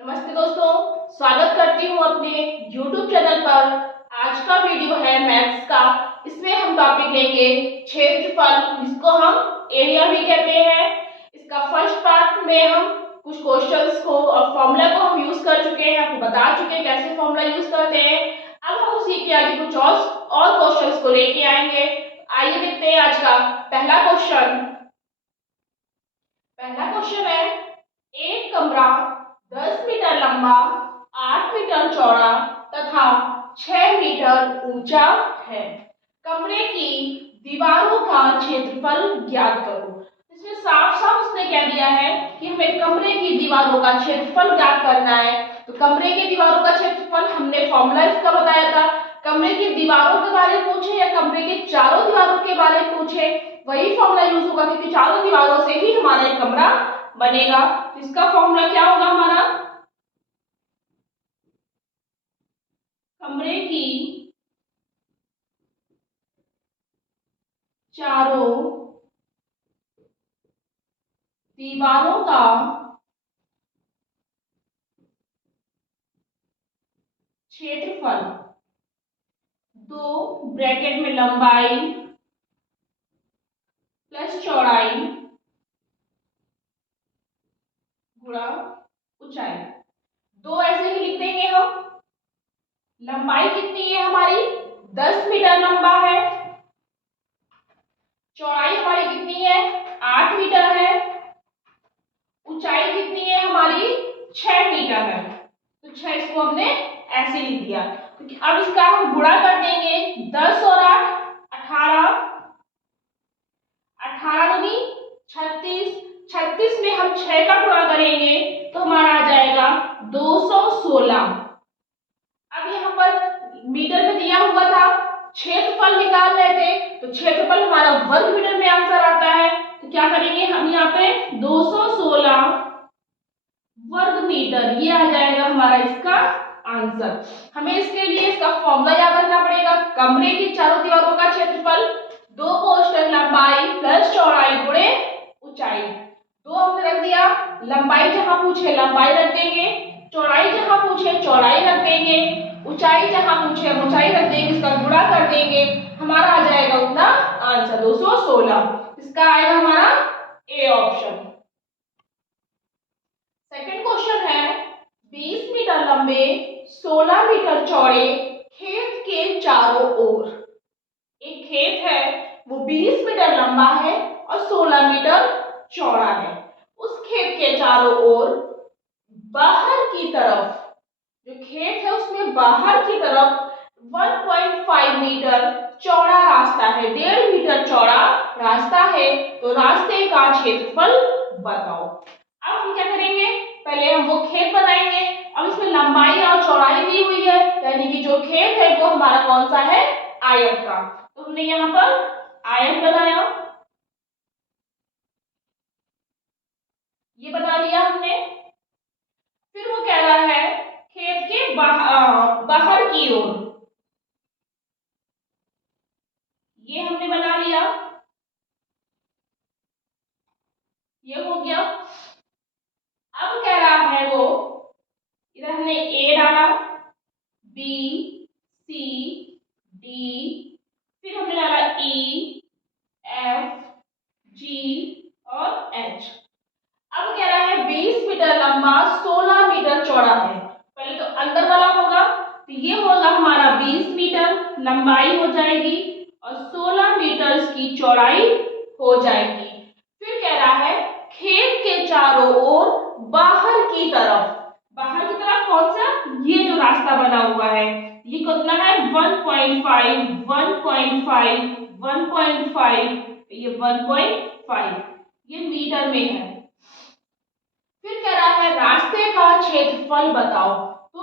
नमस्ते दोस्तों, स्वागत करती हूँ अपने YouTube चैनल पर। आज का वीडियो है मैथ्स का। इसमें हम टॉपिक लेंगे क्षेत्रफल, जिसको हम एरिया भी कहते हैं। इसका फर्स्ट पार्ट में हम कुछ क्वेश्चंस को और फॉर्मूला को हम यूज कर चुके हैं, आपको बता चुके हैं कैसे फॉर्मूला यूज करते हैं। अब हम उसी के आगे कुछ और क्वेश्चंस को लेके आएंगे। आइए देखते हैं आज का पहला क्वेश्चन। पहला क्वेश्चन है, एक कमरा 10 मीटर लंबा, 8 मीटर चौड़ा तथा 6 मीटर ऊंचा है। कमरे की दीवारों का क्षेत्रफल ज्ञात करो। इसमें साफ साफ उसने क्या दिया है कि हमें कमरे की दीवारों का क्षेत्रफल ज्ञात करना है। तो कमरे की दीवारों का क्षेत्रफल हमने फॉर्मूला इसका बताया था। कमरे की दीवारों के बारे में पूछे या कमरे के चारों दीवारों के बारे में पूछे, वही फॉर्मूला यूज होगा, क्योंकि चारों दीवारों से ही हमारा एक कमरा बनेगा। इसका फॉर्मूला क्या होगा हमारा, कमरे की चारों दीवारों का क्षेत्रफल, दो ब्रैकेट में लंबाई प्लस चौड़ाई गुणा ऊंचाई। दो ऐसे ही लिख देंगे हम। लंबाई कितनी है हमारी, 10 मीटर लंबा है। चौड़ाई हमारी कितनी है, 8 मीटर है। ऊंचाई कितनी है हमारी, 6 मीटर है। तो 6 इसको हमने ऐसे लिख दिया। तो अब इसका हम गुणा कर देंगे, 10 और 8 18, 18 दूनी 36, 36 में हम 6 का गुणा करेंगे तो हमारा आ जाएगा 216। अब यहाँ पर मीटर में दिया हुआ था, क्षेत्रफल निकाल रहे थे, तो क्षेत्रफल हमारा वर्ग मीटर में आंसर आता है। तो क्या करेंगे हम यहाँ पे 216 वर्ग मीटर, ये आ जाएगा हमारा इसका आंसर। हमें इसके लिए इसका फॉर्मूला याद रखना पड़ेगा। कमरे की चारों दीवारों का क्षेत्रफल, दो कोष्टक लंबाई प्लस चौड़ाई गुणे ऊंचाई। दो हमने रख दिया, लंबाई जहां पूछे लंबाई रख देंगे, चौड़ाई जहां पूछे चौड़ाई रख देंगे, ऊंचाई जहां पूछे हम ऊंचाई रख देंगे, इसका गुणा कर देंगे, हमारा आ जाएगा उतना आंसर 216। इसका आएगा हमारा ए ऑप्शन। सेकंड क्वेश्चन है, 20 मीटर लंबे 16 मीटर चौड़े खेत के चारों ओर। एक खेत है, वो 20 मीटर लंबा है और 16 मीटर चौड़ा है। उस खेत के चारों ओर बाहर की तरफ, जो खेत है उसमें बाहर की तरफ 1.5 मीटर चौड़ा रास्ता है, 1.5 मीटर चौड़ा रास्ता है। तो रास्ते का क्षेत्रफल बताओ। अब हम क्या करेंगे, पहले हम वो खेत बनाएंगे। अब इसमें लंबाई और चौड़ाई दी हुई है, यानी कि जो खेत है वो हमारा कौन सा है, आयत का। तो हमने यहाँ पर आयत बनाया, ये बना लिया हमने। फिर वो कह रहा है खेत के बाहर की ओर, ये हमने बना लिया, ये हो गया। अब कह रहा है वो, इधर हमने ए डाला, बी सी डी, फिर हमने डाला ई एफ जी और एच। अब कह रहा है 20 मीटर लंबा 16 मीटर चौड़ा है। पहले तो अंदर वाला होगा, तो ये होगा हमारा 20 मीटर लंबाई हो जाएगी और 16 मीटर की चौड़ाई हो जाएगी। फिर कह रहा है खेत के चारों ओर बाहर की तरफ, बाहर की तरफ कौन सा, ये जो रास्ता बना हुआ है, ये कितना है 1.5, 1.5, 1.5, ये 1.5, ये मीटर में है। फिर कह रहा है रास्ते का क्षेत्रफल बताओ। तो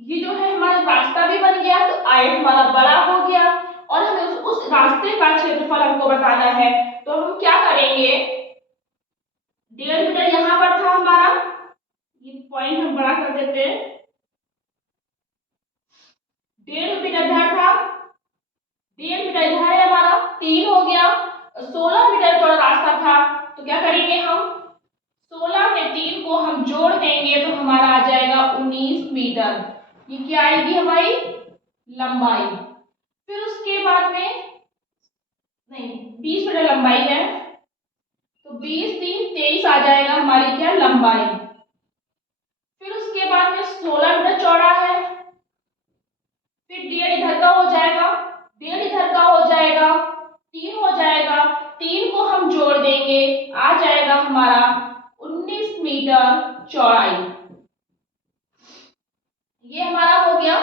ये जो है हमारा रास्ता भी बन गया, तो आयत हमारा बड़ा हो गया और हमें उस रास्ते का क्षेत्रफल हमको बताना है। तो हम क्या करेंगे, 1.5 मीटर यहाँ पर था हमारा, ये पॉइंट हम बड़ा कर देते हैं, 1.5 मीटर इधर था, 1.5 मीटर इधर है हमारा, 3 हो गया। 16 मीटर चौड़ा रास्ता था, तो क्या करेंगे हम 16 में 3 को हम जोड़ देंगे तो हमारा आ जाएगा मीटर। ये क्या आएगी हमारी लंबाई। फिर उसके बाद में नहीं 20 मीटर लंबाई है तो 20 3 23 आ जाएगा हमारी क्या लंबाई। फिर उसके बाद में 16 मीटर चौड़ा है। फिर 1.5 इधर का हो जाएगा, 1.5 इधर का हो जाएगा, 3 हो जाएगा, 3 को हम जोड़ देंगे आ जाएगा हमारा 19 मीटर चौड़ाई। ये हमारा हो गया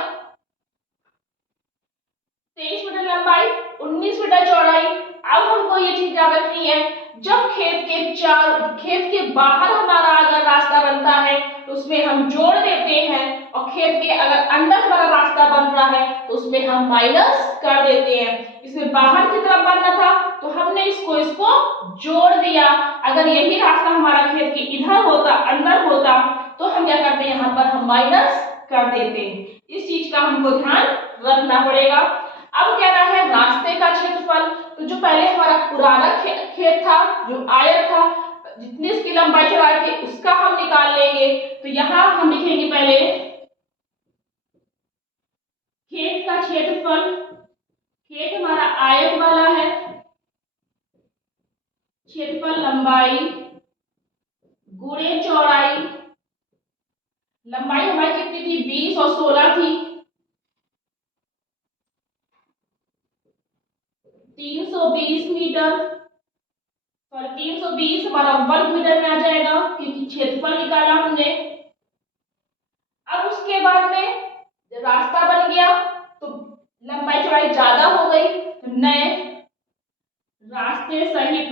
23 मीटर लंबाई 19 मीटर चौड़ाई। अब हमको ये चीज याद रखनी है, जब खेत के बाहर हमारा अगर रास्ता बनता है तो उसमें हम जोड़ देते हैं, और खेत के अगर अंदर हमारा रास्ता बन रहा है तो उसमें हम माइनस कर देते हैं। इसमें बाहर की तरफ बनना था तो हमने इसको जोड़ दिया। अगर यही रास्ता हमारा खेत के इधर होता अंदर होता तो हम क्या करते हैं, यहाँ पर हम माइनस कर देते हैं। इस चीज का हमको ध्यान रखना पड़ेगा। अब क्या रहा है रास्ते का क्षेत्रफल। तो जो पहले हमारा पुराना खेत था, जो आयत था, जितनी इसकी लंबाई चौड़ाई थी उसका हम निकाल लेंगे। तो यहाँ हम लिखेंगे पहले खेत का क्षेत्रफल। खेत हमारा आयत वाला है, क्षेत्रफल लंबाई गुणे चौड़ाई। लंबाई हमारी कितनी थी 20 और 16 थी, 320 मीटर। सॉरी 320 हमारा वर्ग मीटर में आ जाएगा क्योंकि क्षेत्रफल निकाला हमने। अब उसके बाद में रास्ता बन गया तो लंबाई चौड़ाई ज्यादा हो गई, तो नए रास्ते सहित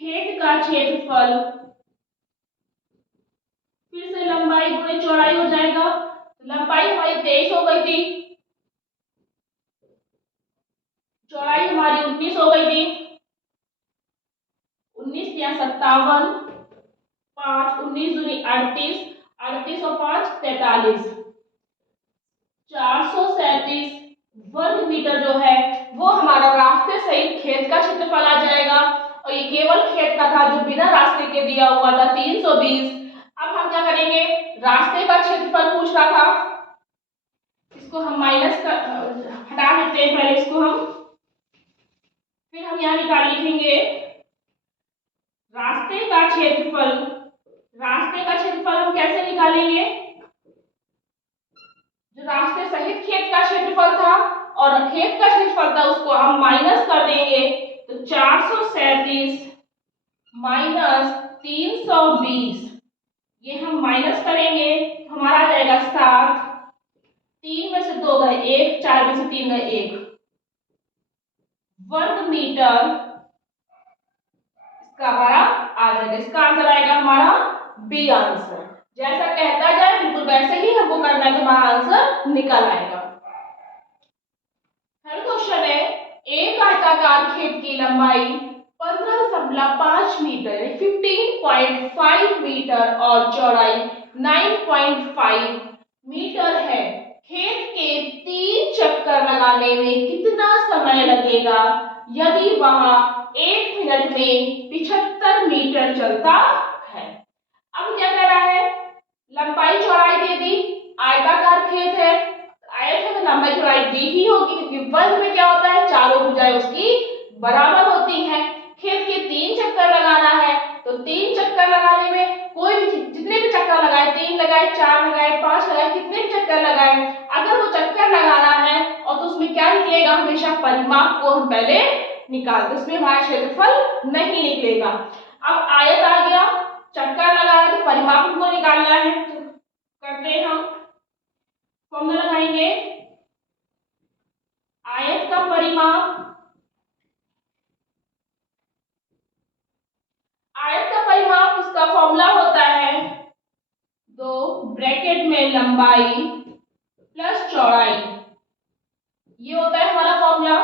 खेत का क्षेत्रफल फिर से लंबाई गुणे चौड़ाई हो जाएगा। लंबाई हमारी 23 हो गई थी, चौड़ाई हमारी 19 हो गई थी। 19 या 57, 5 19 दूनी 38, 38 और 5 43, 437 वर्ग मीटर जो है वो हमारा रास्ते सहित खेत का क्षेत्रफल आ जाएगा। और ये केवल खेत का था जो बिना रास्ते के दिया हुआ था 320। अब हम क्या करेंगे, रास्ते का क्षेत्रफल पूछ रहा था, इसको हम माइनस कर हटा देते हैं पहले इसको हम। फिर हम यहाँ निकाल लिखेंगे रास्ते का क्षेत्रफल। रास्ते का क्षेत्रफल हम कैसे निकालेंगे, जो रास्ते सहित खेत का क्षेत्रफल था और खेत का क्षेत्रफल था उसको हम माइनस कर देंगे। तो 437 माइनस 320 ये हम माइनस करेंगे, हमारा आ जाएगा 7। 3 में से 2 गए 1, 4 में से 3 गए 1 वर्ग मीटर। इसका हमारा आ जाएगा, इसका आंसर आएगा हमारा बी आंसर। जैसा कहता जाए बिल्कुल वैसे ही हमको करना है तो हमारा आंसर निकल आएगा। थर्ड क्वेश्चन है, एक आयताकार खेत की लंबाई 15.5 मीटर 15.5 मीटर और चौड़ाई 9.5 मीटर है। खेत के 3 चक्कर लगाने में कितना समय लगेगा यदि वह 1 मिनट में 75 मीटर चलता है। अब क्या कर रहा है, लंबाई चौड़ाई दे दी, आयताकार खेत है, आयत है तो लंबाई चौड़ाई दी ही होगी क्योंकि वर्ग में क्या होता है चारों भुजाएं उसकी बराबर होती हैं। खेत के 3 चक्कर लगाना है तो 3 चक्कर लगाने में कोई भी जितने भी चक्कर लगाए, 3 लगाए, 4 लगाए, 5 लगाए, कितने भी चक्कर लगाए, अगर वो चक्कर लगाना है और तो उसमें क्या निकलेगा, हमेशा परिमाप को हम पहले निकालते, उसमें हमारा क्षेत्रफल नहीं निकलेगा। अब आयत आ गया, चक्कर लगाया तो परिमाप को निकालना है, तो करते हैं हम फॉर्मूला लगाएंगे। आयत का परिमाप, आयत का परिमाप उसका फॉर्मूला होता है 2 ब्रैकेट में लंबाई प्लस चौड़ाई। ये होता है हमारा फॉर्मूला।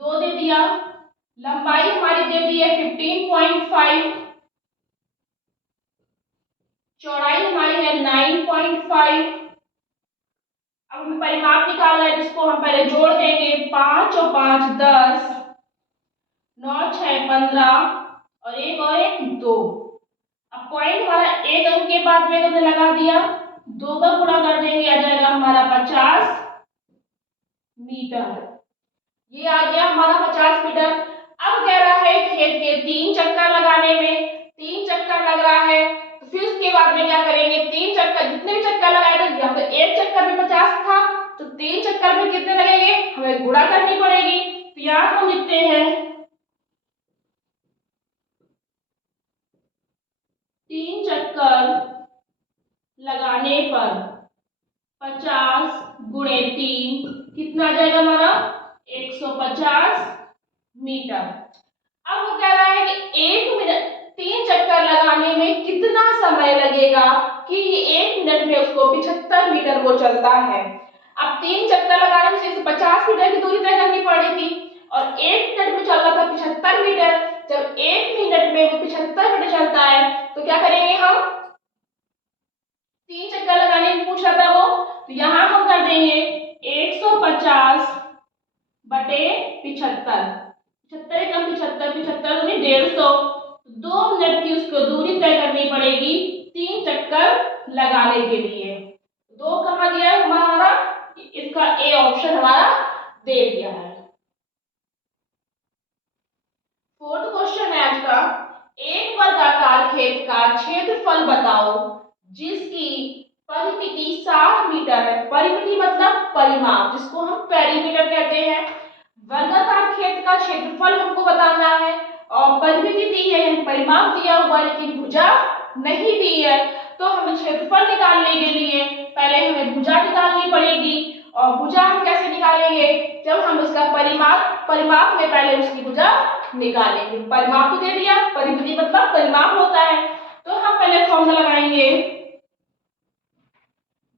2 दे दिया, लंबाई हमारी दे दी है 15.5, चौड़ाई हमारी है 9.5। अब हमें परिमाप निकालना है जिसको हम पहले जोड़ देंगे, 5 और 5 10, 9 6 15 और 1 और 1 2। अब पॉइंट हमारा एक अंक के बाद में हमने लगा दिया, 2 का गुणा कर देंगे, आ जाएगा हमारा 50 मीटर। ये आ गया हमारा 50 मीटर। अब कह रहा है खेत के 3 चक्कर लगाने में, 3 चक्कर लग रहा है, तो फिर उसके बाद में क्या करेंगे, 3 चक्कर, जितने भी चक्कर लगाए थे, यहाँ तो एक चक्कर में 50 था, तो 3 चक्कर में कितने लगेंगे, हमें गुणा करनी पड़ेगी। तो यहाँ हम लिखते हैं 3 चक्कर लगाने पर 50 गुणे 3 कितना आ जाएगा हमारा, 150 मीटर। अब वो कह रहा है कि 1 मिनट 3 चक्कर लगाने में कितना समय लगेगा, कि 1 मिनट में उसको 75 मीटर वो चलता है। अब 3 चक्कर लगाने में 150 मीटर की दूरी तय करनी पड़ी थी, और 1 मिनट में चल रहा था 75 मीटर। जब 1 मिनट में वो 75 मीटर चलता है, तो क्या करेंगे हम, 3 चक्कर लगाने में पूछ रहा था वो, तो यहाँ हम कर देंगे 150 बटे 75, 75 एकम 75, 75 दूनी 150, 2 मिनट की उसको दूरी तय करनी पड़ेगी 3 चक्कर लगाने के लिए। 2 कहाँ दिया है हमारा, इसका ए ऑप्शन हमारा दे दिया है। फोर्थ क्वेश्चन है आज का, एक वर्गाकार खेत का क्षेत्रफल बताओ जिसकी परिमिति 60 मीटर है। परिमिति मतलब परिमाप, जिसको हम पेरीमीटर कहते हैं। वर्गाकार खेत का क्षेत्रफल हमको बताना है, और परिमिति दी है, यानी परिमाप दिया हुआ है, लेकिन भुजा नहीं दी है। तो हमें क्षेत्रफल निकालने के लिए पहले हमें भुजा निकालनी पड़ेगी, और भुजा हम कैसे निकालेंगे, जब हम उसका परिमाप में पहले उसकी भुजा निकालेंगे। परिमाप तो दे दिया, परिमिति मतलब परिमाप होता है, तो हम पहले फॉर्मूला लगाएंगे,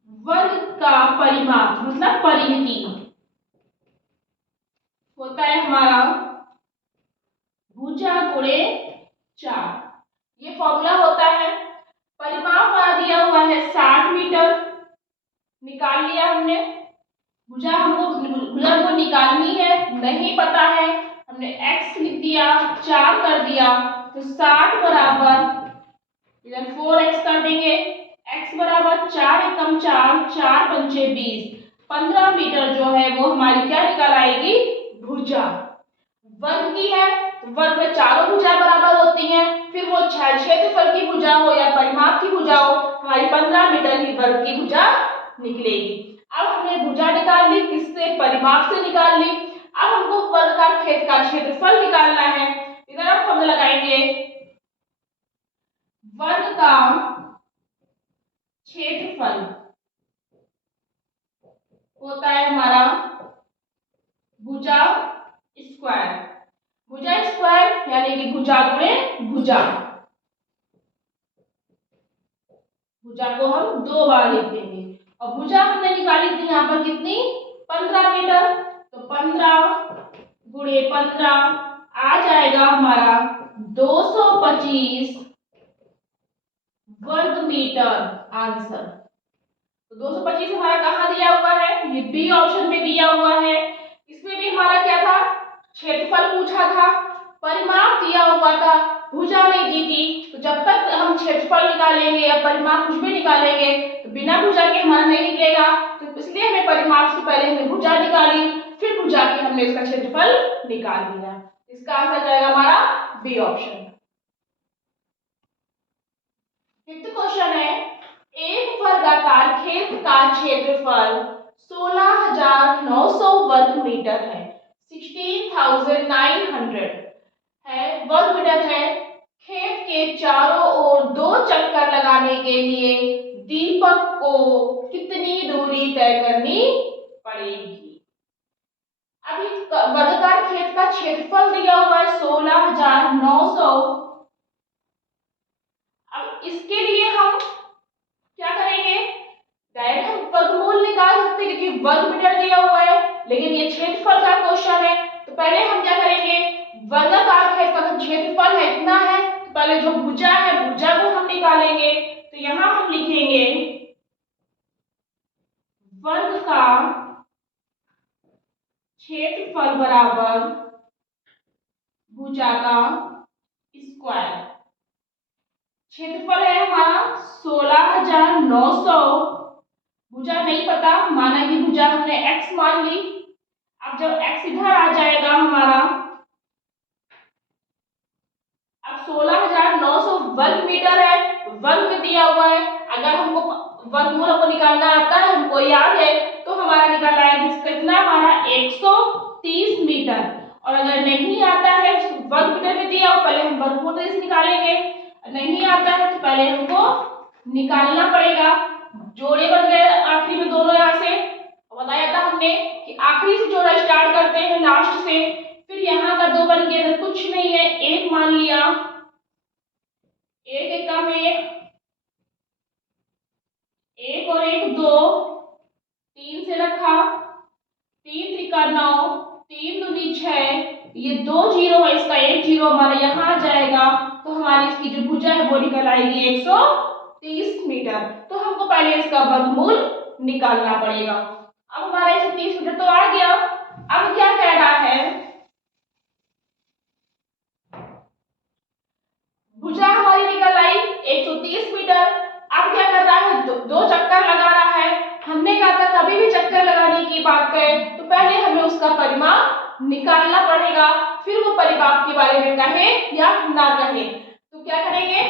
वर्ग का परिमाप मतलब परिमिति होता है हमारा भुजा गुणे 4। ये फॉर्मूला होता है। परिमाप आ दिया हुआ है 60 मीटर, निकाल लिया हमने। भुजा हमको निकालनी है, नहीं पता है, हमने x लिख दिया, 4 कर दिया, तो 60 बराबर इधर 4x कर देंगे, x बराबर 4 एकम 4, 4 पंचे 20, 15 मीटर जो है वो हमारी क्या निकल आएगी, भुजा। वर्ग की है, वर्ग में चारों भुजा बराबर होती हैं, फिर वो क्षेत्रफल की भुजा हो या परिमाप की भुजा हो, हमारी 15 मीटर ही वर्ग की भुजा निकलेगी। अब हमने भुजा निकाल ली, किससे, परिमाप से निकाल ली। अब हमको वर्गाकार खेत का क्षेत्रफल निकालना है। इधर अब हम लगाएंगे वर्ग का क्षेत्रफल होता है हमारा भुजा स्क्वायर। भुजा स्क्वायर यानी कि भुजा गुणे भुजा। भुजा को हम 2 बार लिख देंगे, और भुजा हमने निकाली थी यहाँ पर कितनी, 15 मीटर, तो 15 गुणे 15 आ जाएगा हमारा 225 वर्ग मीटर आंसर। तो 225 हमारा कहाँ दिया हुआ है, ये बी ऑप्शन में दिया हुआ है। इसमें भी हमारा क्या था, क्षेत्रफल पूछा था, परिमाप दिया हुआ था, भुजा नहीं दी थी। तो जब तक हम क्षेत्रफल निकालेंगे या परिमाप कुछ भी निकालेंगे तो बिना भुजा के हमारा नहीं निकलेगा। तो इसलिए हमें परिमाप से पहले हमने भुजा निकाली, फिर भुजा के हमने उसका क्षेत्रफल निकाल दिया। इसका आंसर जाएगा हमारा बी ऑप्शन। फिफ्थ क्वेश्चन है, एक वर्गाकार खेत का क्षेत्रफल 16,900 वर्ग मीटर है, 16,900 है वर्ग मीटर है। खेत के चारों ओर 2 चक्कर लगाने के लिए दीपक को कितनी दूरी तय करनी पड़ेगी। अभी वर्गाकार खेत का क्षेत्रफल दिया हुआ है 16,900। अब इसके लिए हम क्या करेंगे, डायरेक्ट हम वर्गमूल निकाल सकते हैं क्योंकि वर्ग मीटर दिया हुआ है, लेकिन ये क्षेत्रफल का क्वेश्चन है। तो पहले हम क्या करेंगे, वर्गाकार खेत का क्षेत्रफल है इतना है, तो पहले जो भुजा है भुजा को हम निकालेंगे। तो यहां हम लिखेंगे वर्ग का क्षेत्रफल बराबर भुजा का स्क्वायर। क्षेत्रफल है 900, भुजा नहीं पता, माना कि भुजा हमने x मान ली। अब जब x इधर आ जाएगा हमारा, अब 16,900 वर्ग मीटर है, वर्ग में दिया हुआ है। अगर हमको वर्गमूल को निकालना आता है, हमको याद है, तो हमारा निकल आएगा कितना, हमारा 130 मीटर। और अगर नहीं आता है, वर्ग मीटर में दिया हो, पहले हम वर्गमूल से निकालेंगे। नहीं आता है तो पहले हमको निकालना पड़ेगा। जोड़े बन गए आखिरी में दोनों, यहाँ से बताया था हमने कि आखिरी से जोड़ा स्टार्ट करते हैं लास्ट से। फिर यहाँ का 2 बन गया, कुछ नहीं है, 1 मान लिया, 1 एकम 1, 1 और 1 2, 3 से रखा, 3 त्रिका 9, 3 दूनी 6, ये 2 जीरो है, इसका 1 जीरो हमारा यहाँ आ जाएगा। तो हमारी इसकी जो भुजा है वो निकल आएगी 130 मीटर। तो हमको पहले इसका वर्गमूल निकालना पड़ेगा। अब हमारा 130 मीटर तो आ गया। अब क्या कह रहा है, भुजा हमारी निकल आई 130 मीटर। अब क्या कर रहा है, दो चक्कर लगा रहा है। हमने कहा था कभी भी चक्कर लगाने की बात करें तो पहले हमें उसका परिमाप निकालना पड़ेगा, फिर वो परिमाप के बारे में कहे या ना कहे। तो क्या करेंगे,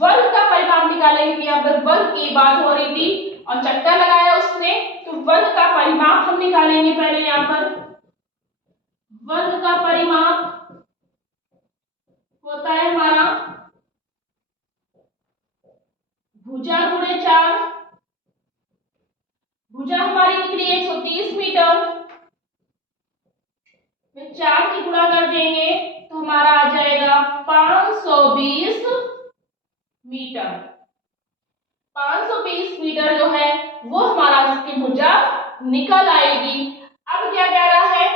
वर्ग का परिमाप निकालेंगे कि यहाँ पर वर्ग की बात हो रही थी और चक्कर लगाया उसने, तो वर्ग का परिमाप हम निकालेंगे। पहले यहाँ पर वर्ग का परिमाप होता है हमारा भुजा गुणे 4। भुजा हमारी निकली 130 मीटर, में 4 की गुणा कर देंगे तो हमारा आ जाएगा 520 मीटर। 520 मीटर जो है वो हमारा इसकी भुजा निकल आएगी। अब क्या कह रहा है,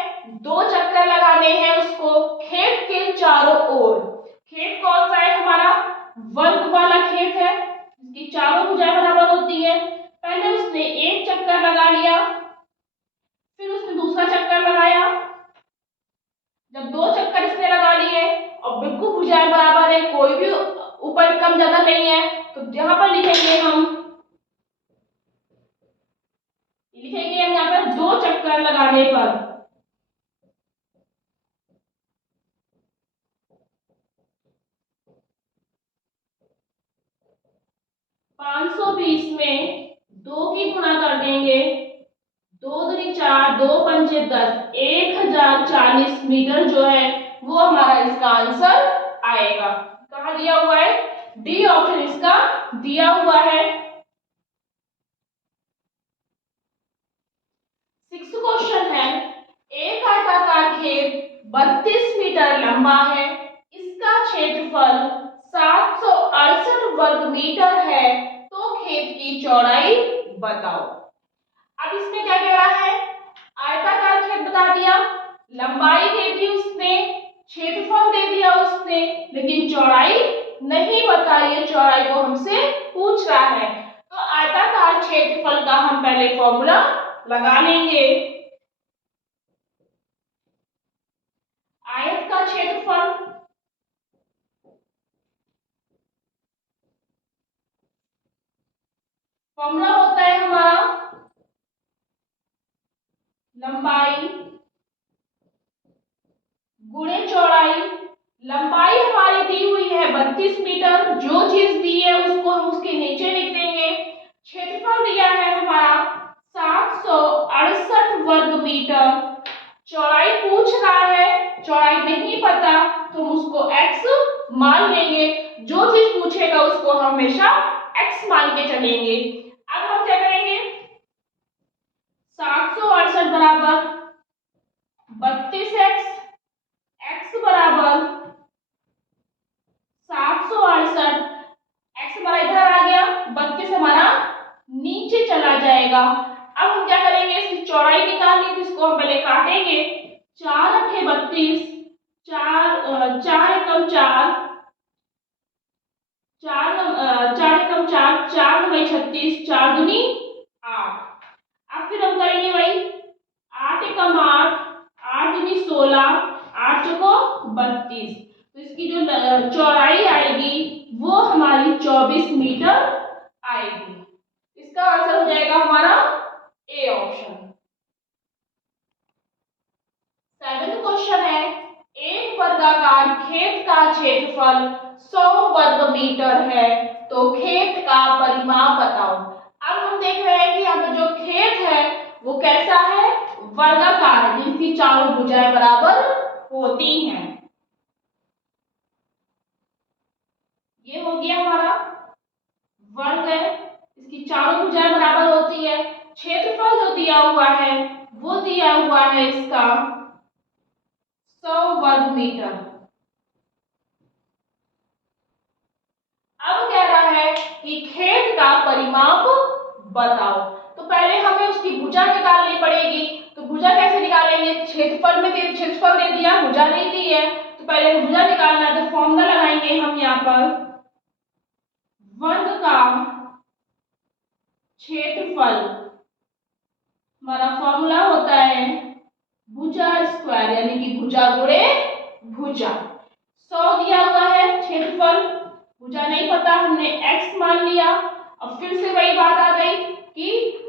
2 चक्कर लगाने हैं उसको खेत के चारों ओर। खेत कौन सा है, हमारा वर्ग वाला खेत है, इसकी चारों भुजाएं बराबर होती है। पहले उसने 1 चक्कर लगा लिया, फिर उसने दूसरा चक्कर लगाया। जब 2 चक्कर इसने लगा लिए और बिल्कुल भुजाएं बराबर है, कोई भी ऊपर कम ज्यादा नहीं है, तो यहाँ पर लिखेंगे हम यहाँ पर 2 चक्कर लगाने पर 520 में 2 की गुणा कर देंगे, 2 दूनी 4, 2 पंचे 10, 1040 मीटर जो है वो हमारा इसका आंसर आएगा। कहाँ दिया हुआ है, डी ऑप्शन इसका दिया हुआ है। 6th क्वेश्चन है, एक आयताकार खेत 32 मीटर लंबा है, इसका क्षेत्रफल 768 वर्ग मीटर है, तो खेत की चौड़ाई बताओ। अब इसमें क्या कह रहा है, आयताकार खेत बता दिया, लंबाई दे दी उसने, क्षेत्रफल दे दिया उसने, लेकिन चौड़ाई नहीं बताई, चौड़ाई को हमसे पूछ रहा है। तो आयताकार क्षेत्रफल का हम पहले फॉर्मूला लगा लेंगे। आयत का क्षेत्रफल फॉर्मूला होता है हमारा लंबाई गुणे चौड़ाई। लंबाई हमारी दी हुई है 32 मीटर, जो चीज दी है उसको हम उसके नीचे लिख देंगे। क्षेत्रफल दिया है हमारा 768 वर्ग मीटर। चौड़ाई पूछ रहा है, चौड़ाई नहीं पता तो हम उसको x मान लेंगे, जो चीज पूछेगा उसको हमेशा x मान के चलेंगे। अब हम क्या करेंगे, 768 बराबर 32x, x बराबर 768, x हमारा इधर आ गया, 32 हमारा नीचे चला जाएगा। अब हम क्या करेंगे, इसकी चौड़ाई निकालनी, तो इसको हम पहले काटेंगे। 4 अट्ठे 32, 4 एकम 4, 4 एकम 4, 4 नवे 36, 4 दूनी 8। अब फिर हम करेंगे भाई 8 एकम 8, 8 दूनी 16, 8 चौको 32। तो इसकी जो चौड़ाई आएगी वो हमारी 24 मीटर आएगी। का क्षेत्रफल 100 वर्ग मीटर है तो खेत का परिमाप बताओ। अब हम देख रहे हैं कि यहाँ पे जो खेत है वो कैसा है, वर्गाकार है, जिसकी चारों भुजाएं बराबर होती हैं। ये हो गया हमारा वर्ग है, इसकी चारों भुजाएं बराबर होती है। क्षेत्रफल जो दिया हुआ है वो दिया हुआ है इसका 100 वर्ग मीटर। अब कह रहा है कि खेत का परिमाप बताओ। तो पहले हमें उसकी भुजा निकालनी पड़ेगी। तो भुजा कैसे निकालेंगे, क्षेत्रफल दे दिया, भुजा नहीं दी है, तो पहले भुजा निकालना है। तो फॉर्मूला लगाएंगे हम यहाँ पर, वर्ग का क्षेत्रफल, हमारा फॉर्मूला होता है भुजा स्क्वायर, यानी कि भुजा गुणे भुजा। 100 दिया हुआ है क्षेत्रफल, भुजा नहीं पता, हमने x मान लिया। अब फिर से वही बात आ गई कि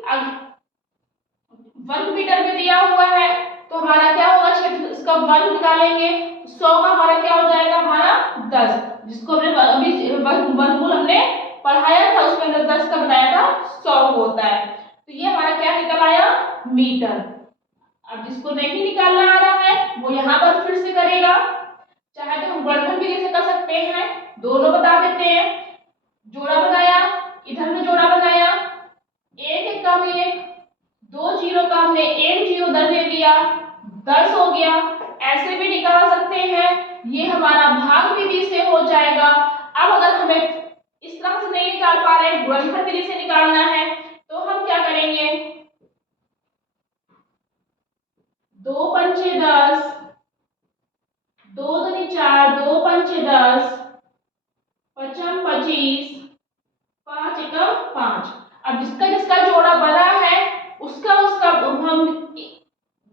वर्ग मीटर में दिया हुआ है तो हमारा क्या होगा, क्षेत्र इसका वर्ग निकालेंगे। 100 का हमारा क्या हो जाएगा, हमारा 10, जिसको हमने अभी वर्गमूल हमने पढ़ाया था, उसके अंदर 10 का बताया था 100 होता है। तो ये हमारा क्या निकल आया, मीटर। अब जिसको नहीं निकालना आ रहा है वो यहाँ पर फिर से करेगा, चाहे तो हम गुणनफल विधि से कर सकते हैं, दोनों बता देते हैं। जोड़ा बनाया, इधर में जोड़ा बनाया, एक एक का हमने 2 जीरो का हमने 1 जीरो उधर ले लिया, 10 हो गया। ऐसे भी निकाल सकते हैं, ये हमारा भाग विधि से हो जाएगा। अब अगर हमें इस तरह से नहीं निकाल पा रहे, गुणनफल विधि से निकालना है, तो हम क्या करेंगे, 2 पंचे 10, 2 दूनी 4, 2 पंचे 10, 5 25, 5 एकम 5। अब जिसका जिसका जोड़ा बना है उसका हम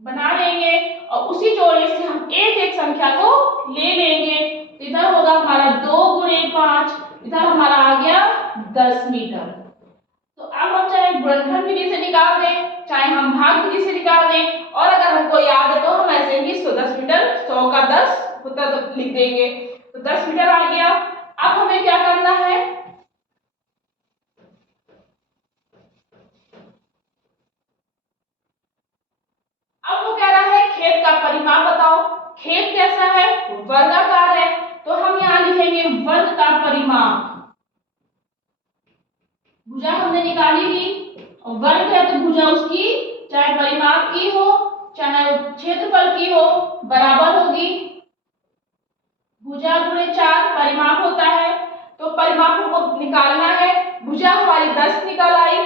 बना लेंगे और उसी जोड़े से हम एक एक संख्या को ले लेंगे। तो इधर होगा हमारा 2 गुणे 5, इधर हमारा आ गया 10 मीटर। तो अब हम चाहे गुणनफल विधि से निकाल दें, चाहे हम भाग विधि से निकाल दें, और अगर हमको याद है तो हम ऐसे ही 10 मीटर, 100 का 10 होता तो लिख देंगे। तो 10 मीटर आ गया। अब हमें क्या करना है, अब वो कह रहा है खेत का परिमाप बताओ। खेत कैसा है, वर्गाकार है, तो हम यहाँ लिखेंगे वर्ग का परिमाप। भुजा हमने निकाली थी और वर्ग है तो भुजा उसकी चाहे परिमाप की हो चाहे क्षेत्रफल की हो बराबर होगी। भुजा गुणे 4 परिमाप होता है, तो परिमाप हमको निकालना है। भुजा हमारी 10 निकल आई,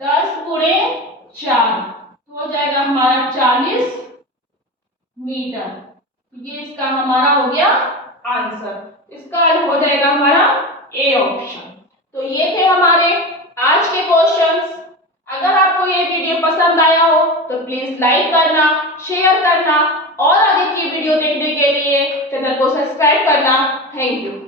10 गुणे 4 तो हो जाएगा हमारा 40 मीटर। ये इसका हमारा हो गया आंसर, इसका हो जाएगा हमारा ए ऑप्शन। तो ये थे हमारे आज के क्वेश्चंस। अगर आपको ये वीडियो पसंद आया हो तो प्लीज लाइक करना, शेयर करना और आगे की वीडियो देखने के लिए चैनल को सब्सक्राइब करना। Thank you.